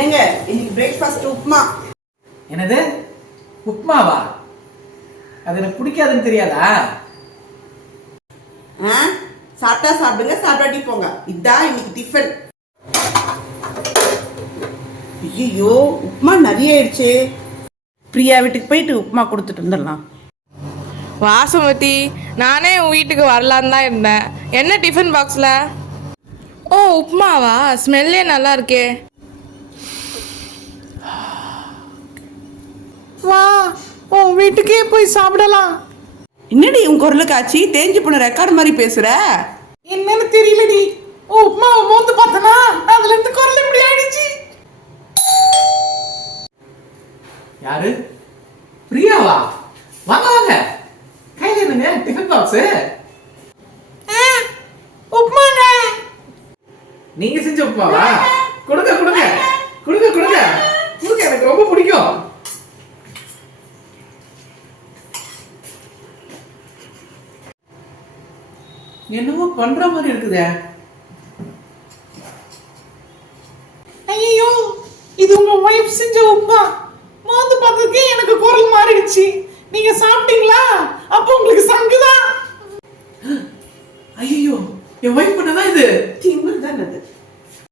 ஏங்க இன்னைக்கு பிரேக்ஃபாஸ்ட் உப்புமா. என்னது உப்புமாவா? அது எனக்கு பிடிக்காதுன்னு தெரியாதா? சாப்பிட்டா சாப்பிடுங்க, சாப்பிடாட்டி போங்க. இதான் இன்னைக்கு டிஃபன். ஐயோ உப்புமா நிறைய ஆயிடுச்சு. பிரியா வீட்டுக்கு போயிட்டு உப்புமா கொடுத்துட்டு வந்துடலாம். வாசுமதி, நானே உன் வீட்டுக்கு வரலான்னு தான் இருந்தேன். என்ன டிஃபன் பாக்ஸில்? ஓ உப்புமாவா? ஸ்மெல்லே நல்லா இருக்கே. வா உன் வீட்டுக்கே போய் சாப்பிடலாம். என்னடி உன் குரலுக்கு ஆச்சு? தேஞ்சு போன ரெக்கார்டு மாதிரி பேசுற. என்னன்னு தெரியலடி. உப்புமாவை மோந்து பார்த்தனா அதுல இருந்து குரல் இப்படி ஆயிடுச்சு. யாரு? பிரியாவா? வாங்க வாங்க. கையில என்னங்க டிஃபன் பாக்ஸ்? உப்புமாங்க. நீங்க செஞ்ச உப்புமாவா? கொடுங்க கொடுங்க கொடுங்க கொடுங்க கொடுங்க, எனக்கு ரொம்ப பிடிக்கும். என்னவோ பண்ற மாதிரி இருக்குதே. ஐயோ, இது உங்க வைஃப் செஞ்ச உப்புமா. மோந்து பார்த்ததுக்கே எனக்கு குரல் மாறிடுச்சு. நீங்க சாப்பிட்டீங்களா? அப்போ உங்களுக்கு சங்குதான். ஐயோ, என் வைஃப் பண்ணதா இது.